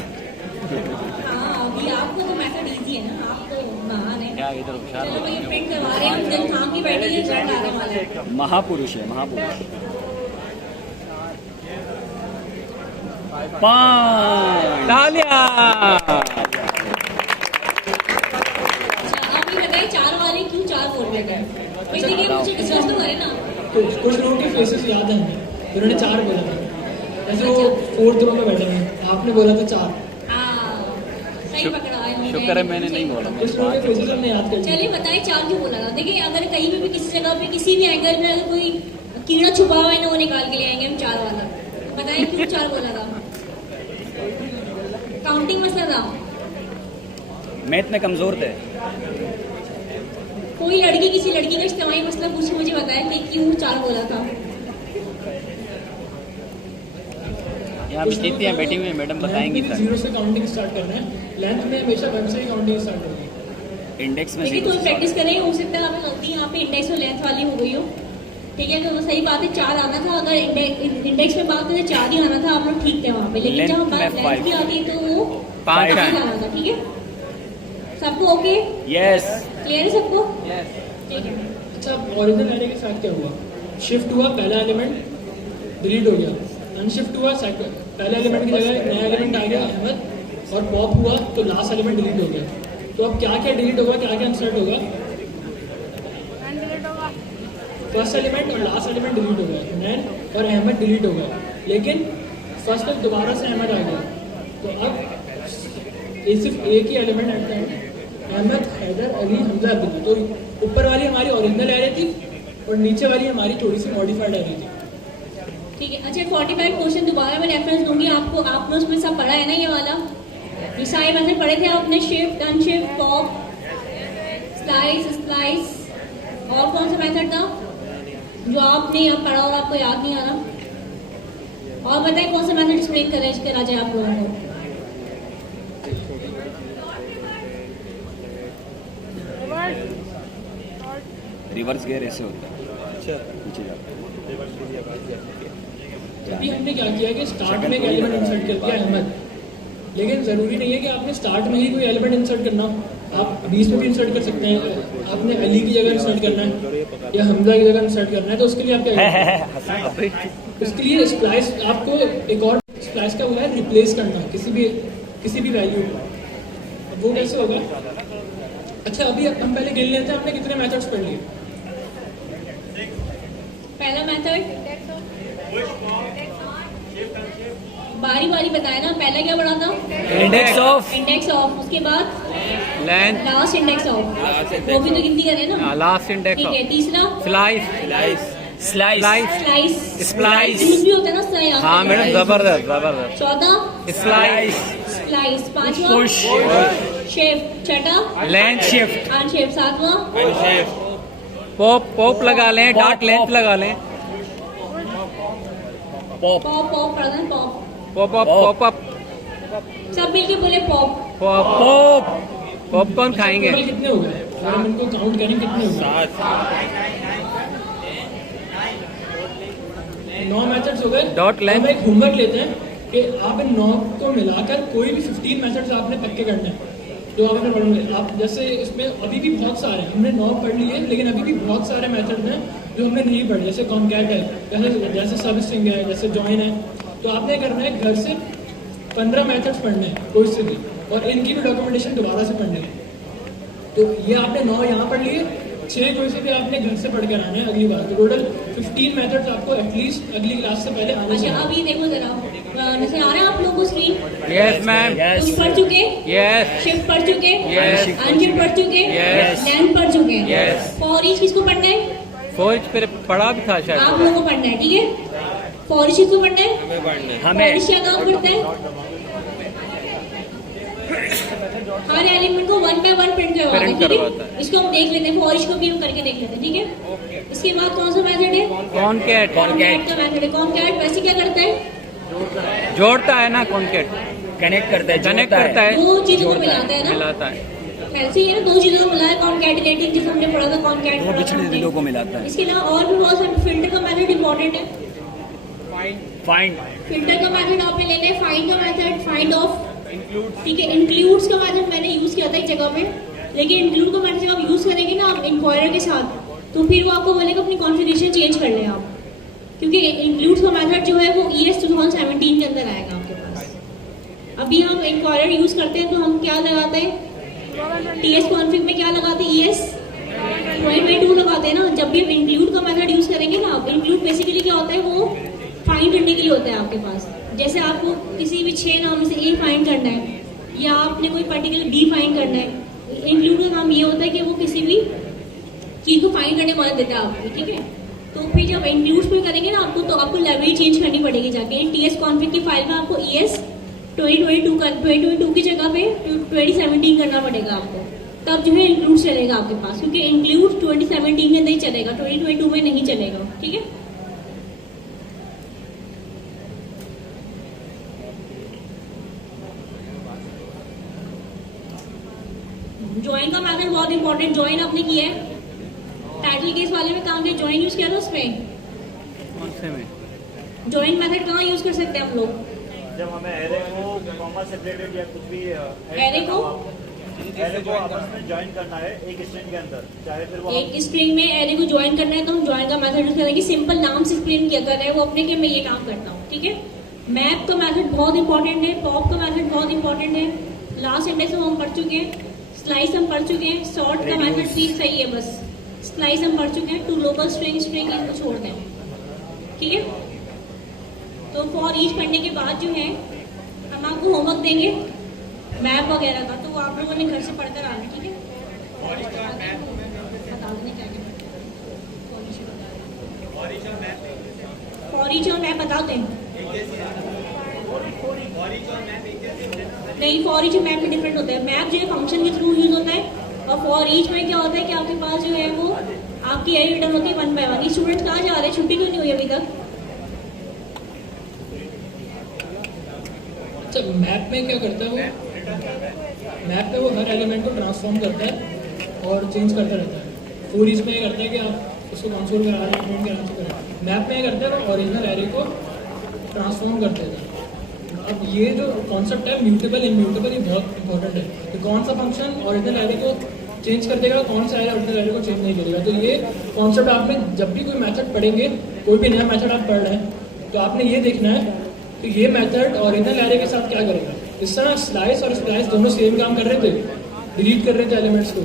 हाँ, अभी आपको तो मेथड इजी है ना, आप तो महान है। क्या इधर होशियार चलो भाई, प्रिंट करवा रहे हैं, हम दिल थाम के बैठे हैं, रिजल्ट आने वाला है। महापुरुष है, महापुरुष। 5 तालियां। आप ये बताइए 4 वाले क्यों 4 बोल रहे हैं, देखिए मुझे डिस्कस तो करें ना। तो कुछ लोगों के फेसेस याद हैं हमें, उन्होंने 4 बोला था, ऐसे वो 4th रो में बैठे हैं, आपने बोला था 4। सही पकड़ा है, शुक्र है मैंने नहीं बोला। कुछ लोगों के फेसेस हमने याद कर लिए। चलिए बताइए 4 क्यों बोला था। देखिए, अगर कहीं पे भी किसी जगह पे किसी भी एंगल में अगर कोई कीड़ा छुपा हुआ है ना, वो निकाल के ले आएंगे हम 4 वाला। बताइए क्यों 4 बोला था, काउंटिंग मसला था, मैथ में कमजोर थे। कोई लड़की किसी लड़की का इज्तिमाई मसला पूछे, मुझे बताया कि क्यों 4 बोला था। यहाँ विजेतियाँ बैठी हुई हैं, मैडम बताएंगी सर। 0 से काउंटिंग स्टार्ट करना है, लेंथ में हमेशा 1 से ही काउंटिंग स्टार्ट होगी। इंडेक्स में देखिए, तो प्रैक्टिस करें, हो सकता है हमें गलती यहाँ पे इंडेक्स और लेंथ वाली हो गई हो, ठीक है, तो वो सही बात है, 4 आना था। अगर इंडेक्स में बात करें 4 ही आना था, आप लोग ठीक थे वहाँ पे। लेकिन जब बात लेंथ की आती है तो वो 5 आना था। ठीक है, सबको ओके? यस क्लियर है सबको? ठीक है। अच्छा, ओरिजिनल एरे के साथ क्या हुआ? शिफ्ट हुआ, पहला एलिमेंट डिलीट हो गया, अनशिफ्ट हुआ, पहला एलिमेंट की जगह नया एलिमेंट आ गया अहमद, और पॉप हुआ तो लास्ट एलिमेंट डिलीट हो गया। तो अब क्या क्या डिलीट होगा, क्या क्या इंसर्ट होगा? फर्स्ट एलिमेंट और लास्ट एलिमेंट डिलीट हो गया, नैन और अहमद डिलीट हो गया, लेकिन फर्स्ट में दोबारा से अहमद आ गया। तो अब ये सिर्फ एक ही एलिमेंट आता है, अहमद, हैदर, अली, हमजा, अब्दुल्ला। तो ऊपर वाली हमारी ओरिजिनल एरे थी और नीचे वाली हमारी थोड़ी सी मॉडिफाइड एरे थी। ठीक है। अच्छा, 45 क्वेश्चन दोबारा मैं रेफरेंस दूंगी आपको। आपने उसमें सब पढ़ा है ना, ये वाला, ये सारे मैंने पढ़े थे आपने, shift, unshift, pop, slice, splice, और कौन सा मेथड था जो आपने यहाँ पढ़ा और आपको याद नहीं आ रहा? और बताइए कौन सा मेथड एक्सप्लेन करा जाए आप लोगों को? रिवर्स गियर ऐसे होता है, नीचे जाता है। अभी हमने क्या किया कि स्टार्ट में एक एलिमेंट इंसर्ट कर दिया अहमद, लेकिन ज़रूरी नहीं है कि आपने स्टार्ट में ही कोई एलिमेंट इंसर्ट करना हो, आप बीच में भी इंसर्ट कर सकते हैं। आपने अली की जगह इंसर्ट करना है या हमजा की जगह इंसर्ट करना है, तो उसके लिए आप क्या करेंगे? उसके लिए स्प्लाइस, आपको एक और स्प्लाइस का वो है रिप्लेस करना किसी भी वैल्यू को। अब वो कैसे होगा? अच्छा, अभी हम पहले गिन लेते हैं हमने कितने मेथड्स पढ़ लिए। पहला मेथड बारी बारी बताया ना। पहला क्या पढ़ा था? इंडेक्स ऑफ, इंडेक्स ऑफ, उसके बाद लेंथ, लास्ट इंडेक्स ऑफ, वो भी तो गिनती करें ना। लास्ट इंडेक्स ठीक ऑफ, है। तीसरा स्लाइस, स्लाइस स्लाइस, स्प्लाइस। भी होता है ना स्लाइस। हाँ मैडम, जबरदस्त जबरदस्त। चौथा स्लाइस, स्लाइस। पांचवा शेप। छठा लेंथ शिफ्ट, अनशेप। सातवां पॉप लगा लें, डॉट लेंथ लगा लें, पॉप। पॉप पढ़ा था, pop. Pop up, pop up, सब मिलके बोले पॉप। पॉप। पॉपकॉर्न खाएंगे। टोटल कितने हो गए? अगर हम इनको काउंट करें कितने हो गए? 9 मेथड्स हो गए। Dot length। हम एक होमवर्क लेते हैं कि आप इन 9 को मिलाकर कोई भी 15 मेथड्स आपने पक्के करने हैं जो आपने पढ़ेंगे। आप जैसे इसमें अभी भी बहुत सारे हमने 9 पढ़ लिए, लेकिन अभी भी बहुत सारे मेथड हैं जो हमने नहीं पढ़े, जैसे कॉन्कैट है, जैसे सब स्ट्रिंग है, जैसे जॉइन है। तो आपने करना है घर से 15 मेथड्स पढ़ने हैं कोई से भी, और इनकी भी डॉक्यूमेंटेशन दोबारा से पढ़नी है। तो ये आपने 9 यहाँ पढ़ लिए, 6 कोई से भी आपने घर से पढ़ कर आना है अगली बार। तो टोटल 15 मेथड्स आपको एटलीस्ट अगली क्लास से पहले आने अच्छा, चाहिए। अभी देखो जरा, नजर आ रहा है आप लोगों को स्क्रीन? यस मैम, कुछ पढ़ चुके? यस, शिफ्ट पढ़ चुके? Yes। अनशिफ्ट पढ़ चुके? Yes। लेंथ पढ़ चुके? Yes। फॉर ईच किसको पढ़ना है? फोर पर पढ़ा भी था आप शायद। लोगों को पढ़ना है, ठीक है? फॉर ईच किसको पढ़ना है? फॉर ईच क्या काम करता है? हर एलिमेंट को 1 by 1 प्रिंट करवाता है, ठीक करवाता है? इसको हम देख लेते हैं, फॉर ईच को भी हम करके देख लेते हैं, ठीक है? इसके बाद कौन सा मेथड है? कॉन्कैट, कॉन्कैट का मेथड है। कॉन्कैट वैसे क्या करता है? जोड़ता है ना, कॉन्कैट कनेक्ट करता है, कनेक्ट करता है, दो चीजों को मिलाता है ना, मिलाता है। ऐसे ही है ना, 2 चीजों को मिलाया कॉन्कैटिनेटिंग, जिसे हमने पढ़ा था कॉन्कैट। वो पिछड़े दिलों को मिलाता है। इसके अलावा और भी बहुत सारे फिल्टर का मेथड इंपॉर्टेंट है। फाइंड, फिल्टर का मेथड आपने लेना है, फाइंड का मेथड, फाइंड ऑफ, ठीक है? इंक्लूड्स का मेथड मैंने यूज किया था एक जगह पे, लेकिन इंक्लूड का मेथड जब आप यूज करेंगे ना आप इंक्वायरर के साथ, तो फिर वो आपको बोलेगा अपनी कॉन्फ़िगरेशन चेंज कर लें आप, क्योंकि इंक्लूड्स का मेथड जो है वो ES 2017 के अंदर आएगा आपके पास। अभी हम इंक्वायरर यूज करते हैं तो हम क्या लगाते हैं? TS कॉन्फ़िग में क्या लगाते हैं? ES 2022 लगाते हैं ना। जब भी हम इंक्लूड का मेथड यूज करेंगे ना, इंक्लूड बेसिकली क्या होता है, वो फाइंड करने के लिए होता है आपके पास। जैसे आपको किसी भी 6 नाम में से A फाइंड करना है, या आपने कोई पर्टिकुलर B फाइंड करना है, इंक्लूड का काम ये होता है कि वो किसी भी चीज को फाइंड करने में मदद देता है आपको, ठीक है? तो फिर जब इंक्लूड में करेंगे ना आपको, तो आपको लाइब्रेरी चेंज करनी पड़ेगी जाके। TS कॉन्फ़िग की फाइल में आपको ES 2022 की जगह पे 2017 करना पड़ेगा आपको, तब जो है इंक्लूड चलेगा आपके पास, क्योंकि इंक्लूड 2017 के अंदर ही चलेगा, 2022 में नहीं चलेगा, ठीक है? ज्वाइन का मैथड बहुत इंपॉर्टेंट। ज्वाइन आपने किया है, टाइटल केस वाले में काम है, ज्वाइन यूज किया था उसमें, कौन से में? ज्वाइन मेथड कहाँ यूज कर सकते हैं हम लोग? जब हमें एरे को कॉमा सेपरेटेड या कुछ भी एरे को आपस में ज्वाइन करना है एक स्ट्रिंग के अंदर, चाहे फिर वो एक स्ट्रिंग में एरे को ज्वाइन करना है तो हम ज्वाइन का मेथड यूज करेंगे। सिंपल नाम से एक्सप्लेन किया कर रहे हैं वो अपने के, मैं ये काम करता हूँ, ठीक है। मैप का मेथड बहुत इंपॉर्टेंट है, पॉप का मेथड बहुत इंपॉर्टेंट है, लास्ट इंडेक्स हम पढ़ चुके हैं, स्लाइस हम पढ़ चुके हैं, सॉर्ट का मेथड भी सही है, बस स्लाइस हम पढ़ चुके हैं, टू ग्लोबल स्ट्रिंग इनको छोड़ दें, ठीक है। तो फॉर ईच पढ़ने के बाद जो है हम आपको होमवर्क देंगे मैप वगैरह का, तो वो आप लोगों ने घर से पढ़कर आना, ठीक है। बता दें क्या क्या फॉर ईच और मैप बता दें। नहीं, फॉर ईच मैप में डिफरेंट होता है। मैप जो है फंक्शन के थ्रू यूज होता है, और फॉर ईच में क्या होता है कि आपके पास जो है वो आपकी एरे रिटर्न होती है 1 by 1। स्टूडेंट्स कहाँ जा रहे हैं, छुट्टी क्यों नहीं हुई अभी तक? अच्छा, मैप में क्या करता है वो, मैप पे वो हर एलिमेंट को ट्रांसफॉर्म करता है और चेंज करता रहता है। फॉर ईच में ये करता है कि आप उसको कंसोल करा रहे हैं, के आराम से करें। मैप में ये करता है वो ओरिजिनल एरे को ट्रांसफॉर्म कर देता है। अब ये जो कॉन्सेप्ट है म्यूटेबल इम्यूटेबल, ये बहुत इंपॉर्टेंट है कि कौन सा फंक्शन ओरिजिनल एरे को चेंज कर देगा, कौन सा एरे ओरिजिनल एरे को चेंज नहीं करेगा। तो ये कॉन्सेप्ट आपने जब भी कोई मेथड पढ़ेंगे, कोई भी नया मेथड आप पढ़ रहे हैं, तो आपने ये देखना है कि ये मेथड ओरिजिनल एरे के साथ क्या करेगा। इस तरह स्लाइस और स्प्लाइस दोनों सेम काम कर रहे थे, डिलीट कर रहे थे एलिमेंट्स को,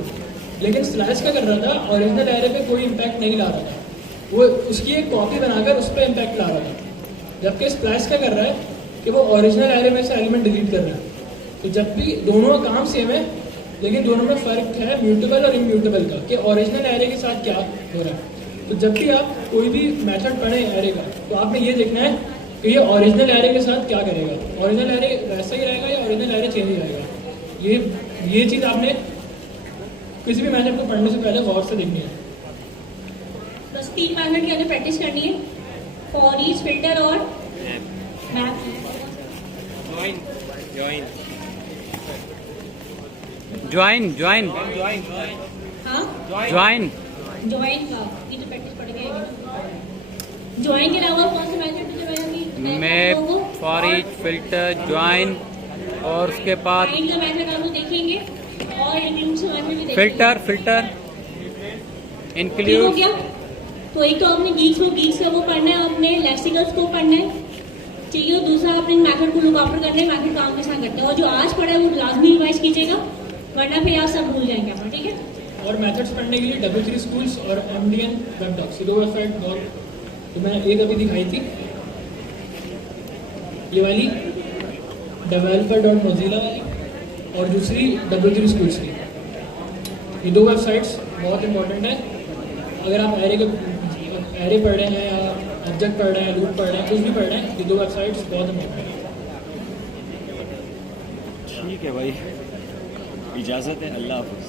लेकिन स्लाइस क्या कर रहा था, ओरिजिनल एरे पे कोई इम्पैक्ट नहीं ला रहा था, वो उसकी एक कॉपी बनाकर उस पर इम्पैक्ट ला रहा था। जबकि स्प्लाइस क्या कर रहा है कि वो ओरिजिनल एरे में से एलिमेंट डिलीट कर रहा है। तो जब भी दोनों का काम सेम है, लेकिन दोनों में फ़र्क है म्यूटेबल और इम्यूटेबल का, कि ओरिजिनल एरे के साथ क्या हो रहा है। तो जब भी आप कोई भी मेथड पढ़ें एरे का, तो आपने ये देखना है कि ये ओरिजिनल एरे के साथ क्या करेगा, ओरिजिनल एरे वैसा ही रहेगा या ओरिजिनल एरे चेंज ही रहेगा। ये चीज़ आपने किसी भी मेथड को पढ़ने से पहले गौर से देखनी है। बस 3 मेथड की हमें प्रैक्टिस करनी है, फॉर ईच, फिल्टर और मैप। ज्वाइन हाँ, ज्वाइन ज्वाइन का ये तो प्रैक्टिस पड़ गया। ज्वाइन के अलावा कौन से मेथड मुझे map, for each, filter, join, और उसके बाद फाइंड का मेथड हम लोग देखेंगे और इंक्लूड का मेथड भी देखेंगे। फिल्टर ठीक हो इंक्लूड। गया? तो एक तो आपने गीक्स का वो पढ़ना है, आपने लेक्सिकल्स को पढ़ना है, ठीक है। दूसरा आपने मेथड को लुक आफ्टर करना है, मेथड काम के साथ करते हैं, और जो आज पढ़ा है वो लाजमी रिवाइज कीजिएगा, वरना फिर आप सब भूल जाएंगे अपना, ठीक है। और मेथड्स पढ़ने के लिए W3 स्कूल्स और MDN वेबडॉक्स, ये दो वेबसाइट बहुत, तो मैंने एक अभी दिखाई थी, ये वाली developer.mozilla वाली, और दूसरी W3 स्कूल्स की। ये दो वेबसाइट्स बहुत इंपॉर्टेंट है। अगर आप एरे पढ़ रहे हैं या ऑब्जेक्ट पढ़ रहे हैं, लूप पढ़ रहे हैं, कुछ भी पढ़ रहे हैं, ये दो वेबसाइट्स बहुत इंपॉर्टेंट है। ठीक है भाई, इजाज़त है, अल्लाह हाफ़िज़।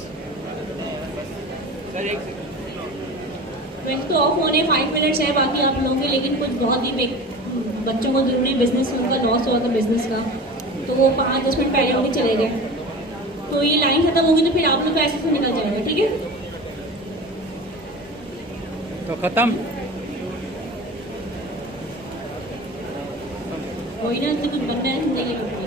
वैसे तो ऑफ होने 5 मिनट्स है बाकी आप लोगों के, लेकिन कुछ बहुत ही बच्चों को जरूरी बिजनेस उनका लॉस हुआ था बिजनेस का, तो वो 5-10 मिनट पहले होके चले गए। तो ये लाइन खत्म होगी तो फिर आप लोग का ऐसे से निकल जाएगा, ठीक है। तो खत्म। वही ना, कुछ बनना है जिंदगी में।